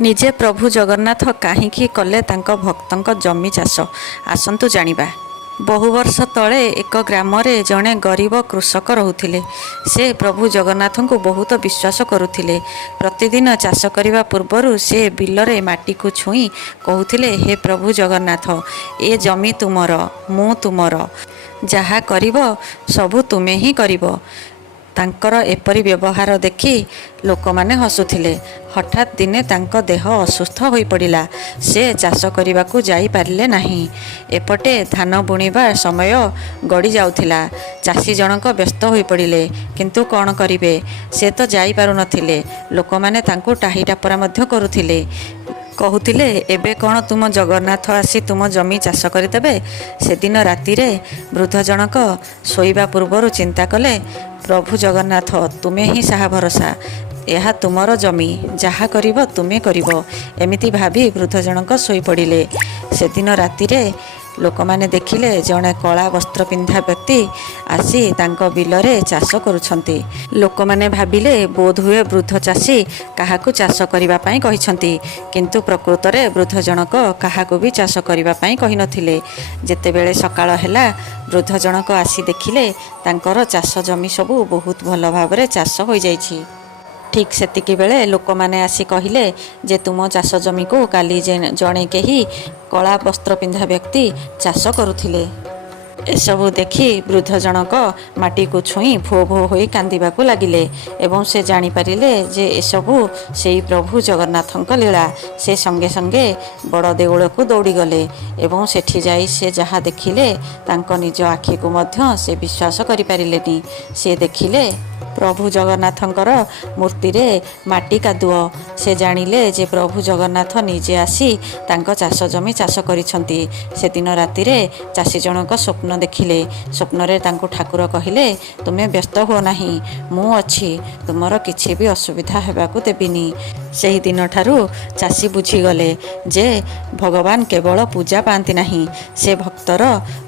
ନିଜେ ପ୍ରଭୁ ଜଗନ୍ନାଥ କାହିଁକି କଲେ ତାଙ୍କ ଭକ୍ତଙ୍କ ଜମି ଚାଷ? ଆସନ୍ତୁ ଜାଣିବା। ବହୁ ବର୍ଷ ତଳେ ଏକ ଗ୍ରାମରେ ଜଣେ ଗରିବ କୃଷକ ରହୁଥିଲେ। ସେ ପ୍ରଭୁ ଜଗନ୍ନାଥଙ୍କୁ ବହୁତ ବିଶ୍ୱାସ କରୁଥିଲେ। ପ୍ରତିଦିନ ଚାଷ କରିବା ପୂର୍ବରୁ ସେ ବିଲରେ ମାଟିକୁ ଛୁଇଁ କହୁଥିଲେ, ହେ ପ୍ରଭୁ ଜଗନ୍ନାଥ, ଏ ଜମି ତୁମର, ମୁଁ ତୁମର। ଯାହା କରିବ ସବୁ ତୁମେ ହିଁ କରିବ। ତାଙ୍କର ଏପରି ବ୍ୟବହାର ଦେଖି ଲୋକମାନେ ହସୁଥିଲେ। ହଠାତ୍ ଦିନେ ତାଙ୍କ ଦେହ ଅସୁସ୍ଥ ହୋଇପଡ଼ିଲା। ସେ ଚାଷ କରିବାକୁ ଯାଇପାରିଲେ ନାହିଁ। ଏପଟେ ଧାନ ବୁଣିବା ସମୟ ଗଡ଼ି ଯାଉଥିଲା। ଚାଷୀ ଜଣକ ବ୍ୟସ୍ତ ହୋଇପଡ଼ିଲେ। କିନ୍ତୁ କ'ଣ କରିବେ? ସେ ତ ଯାଇପାରୁନଥିଲେ। ଲୋକମାନେ ତାଙ୍କୁ ଟାହି ଟାପରା ମଧ୍ୟ କରୁଥିଲେ। କହୁଥିଲେ, ଏବେ କ'ଣ ତୁମ ଜଗନ୍ନାଥ ଆସି ତୁମ ଜମି ଚାଷ କରିଦେବେ? ସେଦିନ ରାତିରେ ବୃଦ୍ଧ ଜଣକ ଶୋଇବା ପୂର୍ବରୁ ଚିନ୍ତା କଲେ, ପ୍ରଭୁ ଜଗନ୍ନାଥ, ତୁମେ ହିଁ ସାହା ଭରସା। ଏହା ତୁମର ଜମି, ଯାହା କରିବ ତୁମେ କରିବ। ଏମିତି ଭାବି ବୃଦ୍ଧ ଜଣକ ଶୋଇପଡ଼ିଲେ। ସେଦିନ ରାତିରେ ଲୋକମାନେ ଦେଖିଲେ ଜଣେ କଳା ବସ୍ତ୍ର ପିନ୍ଧା ବ୍ୟକ୍ତି ଆସି ତାଙ୍କ ବିଲରେ ଚାଷ କରୁଛନ୍ତି। ଲୋକମାନେ ଭାବିଲେ, ବୋଧହୁଏ ବୃଦ୍ଧ ଚାଷୀ କାହାକୁ ଚାଷ କରିବା ପାଇଁ କହିଛନ୍ତି। କିନ୍ତୁ ପ୍ରକୃତରେ ବୃଦ୍ଧ ଜଣକ କାହାକୁ ବି ଚାଷ କରିବା ପାଇଁ କହିନଥିଲେ। ଯେତେବେଳେ ସକାଳ ହେଲା, ବୃଦ୍ଧ ଜଣକ ଆସି ଦେଖିଲେ ତାଙ୍କର ଚାଷ ଜମି ସବୁ ବହୁତ ଭଲ ଭାବରେ ଚାଷ ହୋଇଯାଇଛି। ଠିକ୍ ସେତିକି ବେଳେ ଲୋକମାନେ ଆସି କହିଲେ ଯେ ତୁମ ଚାଷ ଜମିକୁ କାଲି ଜଣେ କେହି କଳା ବସ୍ତ୍ର ପିନ୍ଧା ବ୍ୟକ୍ତି ଚାଷ କରୁଥିଲେ। ଏସବୁ ଦେଖି ବୃଦ୍ଧ ଜଣକ ମାଟିକୁ ଛୁଇଁ ଭୋ ଭୋ ହୋଇ କାନ୍ଦିବାକୁ ଲାଗିଲେ ଏବଂ ସେ ଜାଣିପାରିଲେ ଯେ ଏସବୁ ସେଇ ପ୍ରଭୁ ଜଗନ୍ନାଥଙ୍କ ଲୀଳା। ସେ ସଙ୍ଗେ ସଙ୍ଗେ ବଡ଼ ଦେଉଳକୁ ଦୌଡ଼ିଗଲେ ଏବଂ ସେଠି ଯାଇ ସେ ଯାହା ଦେଖିଲେ ତାଙ୍କ ନିଜ ଆଖିକୁ ମଧ୍ୟ ସେ ବିଶ୍ୱାସ କରିପାରିଲେନି। ସେ ଦେଖିଲେ ପ୍ରଭୁ ଜଗନ୍ନାଥଙ୍କର ମୂର୍ତ୍ତିରେ ମାଟି କାଦୁଅ। ସେ ଜାଣିଲେ ଯେ ପ୍ରଭୁ ଜଗନ୍ନାଥ ନିଜେ ଆସି ତାଙ୍କ ଚାଷ ଜମି ଚାଷ କରିଛନ୍ତି। ସେଦିନ ରାତିରେ ଚାଷୀ ଜଣକ ସ୍ୱପ୍ନ ଦେଖିଲେ। ସ୍ୱପ୍ନରେ ତାଙ୍କୁ ଠାକୁର କହିଲେ, ତୁମେ ବ୍ୟସ୍ତ ହୁଅ ନାହିଁ, ମୁଁ ଅଛି, ତୁମର କିଛି ବି ଅସୁବିଧା ହେବାକୁ ଦେବିନି। ସେହି ଦିନଠାରୁ ଚାଷୀ ବୁଝିଗଲେ ଯେ ଭଗବାନ କେବଳ ପୂଜା ପାଆନ୍ତି ନାହିଁ, ସେ ଭକ୍ତର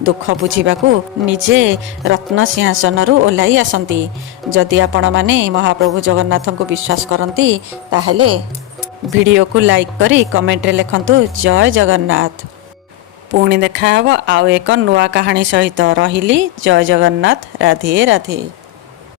ଦୁଃଖ ବୁଝିବାକୁ ନିଜେ ରତ୍ନ ସିଂହାସନରୁ ଓହ୍ଲାଇ ଆସନ୍ତି। ଯଦି ଆପଣମାନେ ମହାପ୍ରଭୁ ଜଗନ୍ନାଥଙ୍କୁ ବିଶ୍ୱାସ କରନ୍ତି ତାହେଲେ ଭିଡ଼ିଓକୁ ଲାଇକ୍ କରି କମେଣ୍ଟରେ ଲେଖନ୍ତୁ ଜୟ ଜଗନ୍ନାଥ। ପୁଣି ଦେଖାହେବ ଆଉ ଏକ ନୂଆ କାହାଣୀ ସହିତ। ରହିଲି, ଜୟ ଜଗନ୍ନାଥ, ରାଧେ ରାଧେ।